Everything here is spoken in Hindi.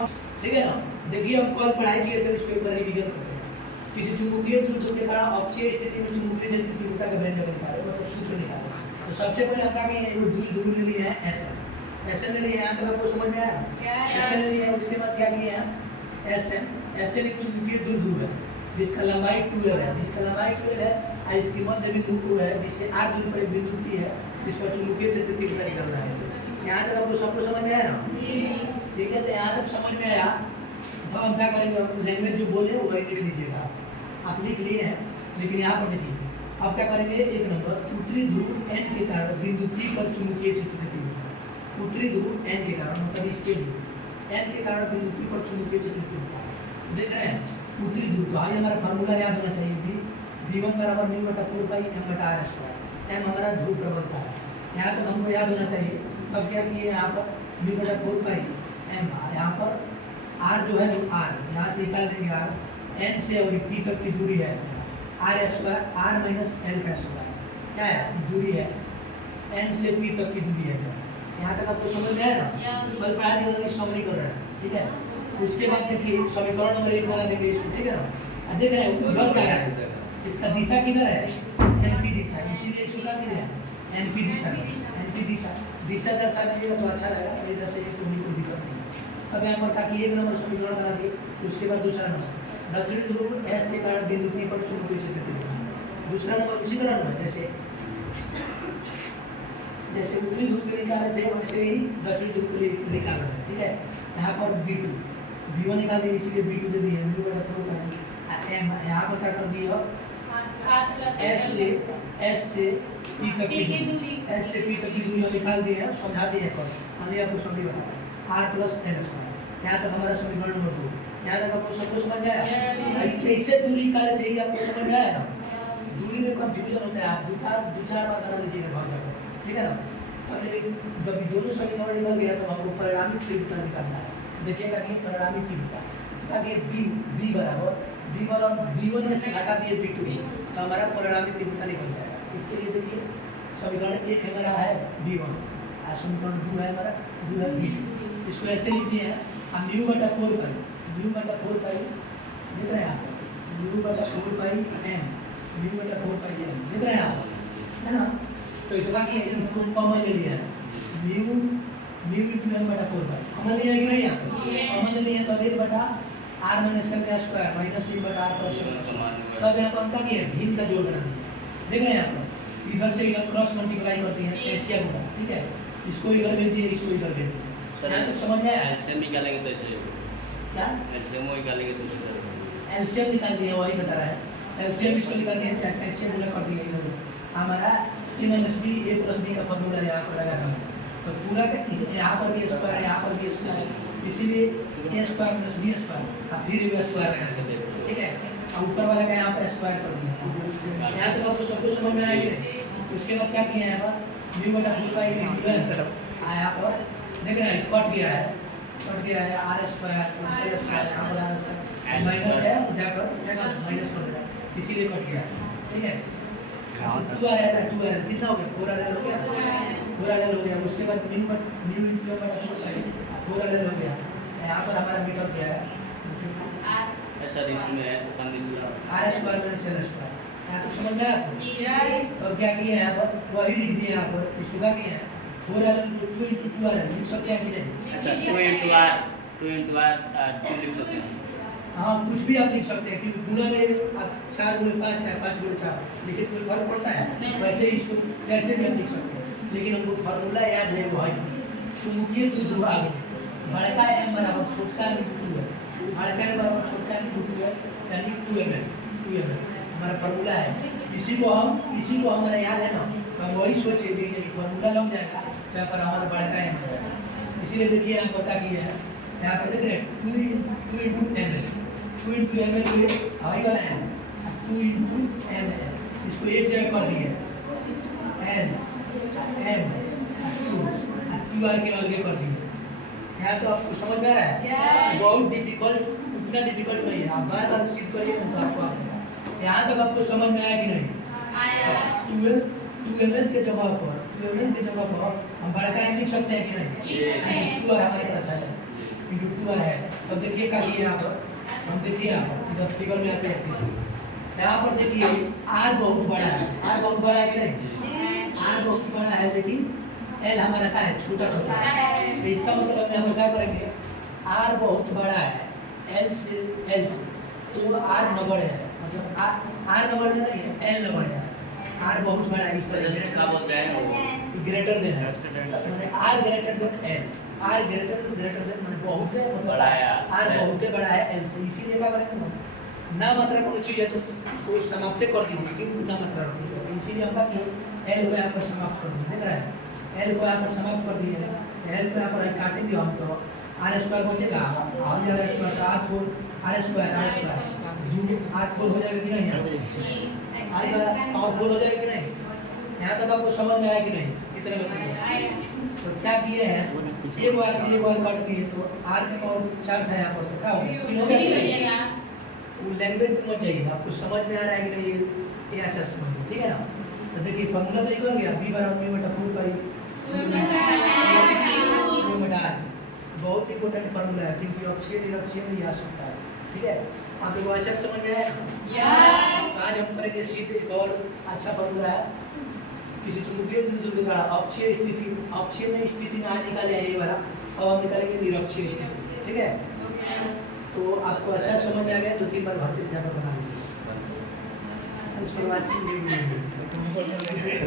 ठीक है ना। देखिए हम कल पढ़ाई किए थे, उसको एक बार रिवीजन करते हैं। किसी चुंबकीय द्विध्रुव के कारण अक्षीय स्थिति में चुंबकीय क्षेत्र की तीव्रता का व्यंजक निकाले, मतलब सूत्र निकाले। तो सबसे पहले हम क्या किए, एक द्विध्रुव ले लिए हैं एसएन ले लिए हैं, तो आपको समझ में आया एसएन ले लिए हैं। उसके बाद क्या किए हैं, एसएन एक चुंबकीय द्विध्रुव है जिसका लंबाई 2l है, और इसकी मध्य बिंदु O है, जिससे r दूरी पर एक बिंदु P है जिस पर चुंबकीय क्षेत्र तीव्रता निकल रहा है। यहाँ तक आपको सबको समझ में आया ना? ठीक है, तो यहाँ तक समझ में आया। तो हम क्या करेंगे, लैंग्वेज जो बोले वही लिख लीजिएगा। आप लिख लिए हैं, लेकिन यहाँ पर देखिए अब क्या करेंगे, एक नंबर उत्तरी ध्रुव N के कारण बिंदु P पर चुंबकीय क्षेत्र की तीव्रता। उत्तरी ध्रुव N के कारण, मतलब इसके लिए N के कारण बिंदु P पर चुंबकीय क्षेत्र की तीव्रता देख रहे हैं। उत्तरी ध्रुव का हमारा फार्मूला याद होना चाहिए, V1 बराबर म्यू बटा 4 पाई m बटा r स्क्वायर। m हमारा ध्रुव प्रबलता है, यहाँ तक हमको याद होना चाहिए। तब क्या किए, यहाँ पर म्यू बटा 4 पाई m, यहाँ पर r जो है वो r, यहाँ से निकाल देंगे r, n से और p तक की दूरी है r square, r minus l का स्क्वायर। क्या है, दूरी है n से p तक की दूरी है। यहाँ तक आपको समझ में आया ना? कल पढ़ा दिया, समरी कर रहे हैं, ठीक है। उसके बाद देखिए समीकरण नंबर 1 वाला देंगे इसको, ठीक है ना। देख रहे हैं उधर क्या है, इसका दिशा किधर है, एनपी दिशा, इसीलिए इसको क्या कहते हैं, एनपी दिशा। दिशा दर्शा दीजिएगा तो अच्छा रहेगा, इधर से कोई दिक्कत नहीं। अब यहाँ पर ताकि एक नंबर समीकरण बना दिए। उसके बाद दूसरा नंबर दक्षिणी ध्रुव एस के कारण बिंदु P पर चुंबकीय क्षेत्र तीव्रता। दूसरा नंबर उसी तरह है, जैसे उत्तरी ध्रुव के निकाले थे वैसे ही दक्षिणी ध्रुव के निकाल रहे हैं, ठीक है। यहाँ पर V1 निकाल दिए, इसीलिए V2 दे दिए, म्यू बटा 4 पाई m। यहाँ पर क्या कर दिया, S से P तक की दूरी, S से P तक की दूरी हम निकाल दिए हैं, समझा दिए हैं कल, हमने आपको समझी बताया r प्लस l स्क्वायर। यहाँ तक हमारा समीकरण नंबर 2। यहाँ तक आपको सबको समझ में आया? कैसे दूरी निकाले थे ये आपको समझ में आया ना? दूरी में कंफ्यूजन होता है, आप दो चार बार बना लीजिएगा घर जाकर, ठीक है ना। अब लेकिन जब दोनों समीकरण निकल गया तो हमको परिणामी तीव्रता निकालना है। देखिएगा कि परिणामी तीव्रता ताकि b बराबर V1 में से घटा दिए V2 तो हमारा परिणामी तीव्रता निकल जाएगा। इसके लिए देखिए समीकरण 1 हमारा है V1 और समीकरण 2 है हमारा V2। इसको ऐसे लिख दिए हैं, हम म्यू बटा 4 पाई देख रहे हैं आप, म्यू बटा 4 पाई m, म्यू बटा 4 पाई m देख रहे हैं आप, है ना। तो इसका कि इसको कॉमन ले लिया है, म्यू इंटू m बटा 4 पाई कॉमन लिया कि नहीं, आप कॉमन ले लिया, तब 1 बटा r माइनस m का स्क्वायर माइनस 1 बटा r प्लस m। तब यहाँ पर उनका क्या है, भिन्न का जोड़ बना दिया, देख रहे हैं आप। इधर से इधर क्रॉस मल्टीप्लाई करती है एचिया गुना, ठीक है। इसको इधर भेज दिए, इसको इधर भेज दिए। यहाँ तक समझ में आया? एलसीएम निकालेंगे तो ऐसे क्या, एलसीएम निकालेंगे तो एलसीएम निकाल दिया, वही बता रहा है। एलसीएम इसको निकाल दिया, चाहे एचसीएम गुना कर दिया इधर। हमारा a minus b a plus b का फॉर्मूला यहाँ पर लगा दिया, तो पूरा यहाँ पर भी स्क्वायर है, यहाँ पर भी स्क्वायर, इसीलिए a square plus b square और फिर a स्क्वायर लगा दिया, ठीक है। और ऊपर वाला का यहाँ पर स्क्वायर कर दिया। यहाँ तक आपको सब कुछ समझ में आएगी। उसके बाद क्या किया है, यहाँ पर म्यू बटा 4 पाई यहाँ पर देख रहे हैं कट गया है आर स्क्वायर माइनस है, जाकर माइनस कर देगा, इसीलिए कट गया है, ठीक है। 2r कितना हो गया, 4r हो गया। उसके बाद म्यू इंटू m बटा 4 पाई 4r हो गया। यहाँ पर हमारा मीटर क्या है, ऐसा इसमें है r square minus l square. यहाँ तो समझ में आया आपको? और क्या किया है यहाँ पर, वही लिख दिया यहाँ पर, इसको क्या किया है 4r इंटू 2 इंटू 2r लिख सकते हैं कि नहीं? ऐसा 2 इंटू r 2 लिख सकते हैं। हाँ, कुछ भी आप लिख सकते हैं, क्योंकि गुना में आप 4 गुणे 5 है, 5 गुणे 4 लिखे तो कोई फर्क पड़ता है? वैसे ही इसको कैसे भी आप लिख सकते हैं, लेकिन हमको फार्मूला याद है भाई, चुंबकीय द्विध्रुव आगे बड़का m बराबर छोटा m इंटू 2 है, बड़का m बराबर छोटा m इंटू 2 है, यानी 2ml हमारा फार्मूला है। इसी को हमारा याद है ना, हम वही सोचे कि ये फार्मूला लग जाएगा तो यहाँ पर हमारा बड़का m आ जाएगा। इसीलिए देखिए यहाँ पता किया है, यहाँ पर देख रहे हैं 2 इंटू ml हाई वाला m 2 इंटू ml, इसको एक जगह कर दिए n m 2 r के आगे कर दिए। यहाँ तो आपको समझ में आ रहा है? बहुत डिफिकल्ट, उतना डिफिकल्ट नहीं है, आप बार बार सीख करिए तो आपको आ जाएगा। यहाँ तक आपको समझ में आया कि नहीं? 2 ml के जगह पर हम बड़का m लिख सकते हैं कि नहीं? 2r हमारे पास है, इंटू 2r है। अब देखिए क्या किया यहाँ पर, हम देखिए यहाँ पर इधर फिगर में आते हैं, यहाँ पर देखिए आर बहुत बड़ा है, आर बहुत बड़ा है कि नहीं, आर बहुत बड़ा है लेकिन एल हमारा क्या है, छोटा छोटा है। तो इसका मतलब हम यहाँ पर क्या करेंगे, आर बहुत बड़ा है एल से तो आर नंबर है, मतलब आर नंबर में नहीं है, एल नंबर है, आर बहुत बड़ा है, इस पर क्या बोलते हैं ग्रेटर देन है, मतलब R greater than L, R greater than मतलब बहुत है, मतलब बड़ा है, आर बहुत है बड़ा है एल से, इसीलिए क्या करेंगे हम ना मात्रा कोई चीज है तो उसको समाप्त कर दीजिए, क्यों ना मात्रा रखिए, इसीलिए हम क्या एल को यहाँ पर समाप्त कर दिए, देख रहा है एल को यहाँ पर समाप्त कर दिए, एल को यहाँ पर काटेंगे हम तो आर स्क्वायर बचेगा, आर स्क्वायर का आर स्क्वायर आर फोर हो जाएगा कि नहीं, आर का और फोर हो जाएगा कि नहीं, यहाँ तक आपको समझ में आया कि नहीं, कितने बताइए। तो क्या किए हैं, एक बार से एक बार काट दिए तो आर के पावर 4 था यहाँ पर, तो क्या होगा, 3 हो गया। वो लैंग्वेज पे मत जाइए, आपको समझ में आ रहा है कि नहीं ये अच्छा समझिए, ठीक है ना। तो देखिए फॉर्मूला तो इधर गया, b बराबर b बटा 4 पाई बहुत इंपॉर्टेंट फार्मूला है, क्योंकि अक्षीय निरक्षीय में आ सकता है, ठीक है। आप लोगों को अच्छा समझ में आया। आज हम करेंगे सीधे एक और अच्छा फार्मूला है, किसी चुंबकीय द्विध्रुव के कारण अक्षीय स्थिति, अक्षीय में स्थिति में आज निकाले ये वाला, अब हम निकालेंगे निरक्षीय स्थिति, ठीक है। तो आपको अच्छा समझ में आ गया, 2-3 बार घर पे जाकर बना लीजिए। इस पर वाचिंग नहीं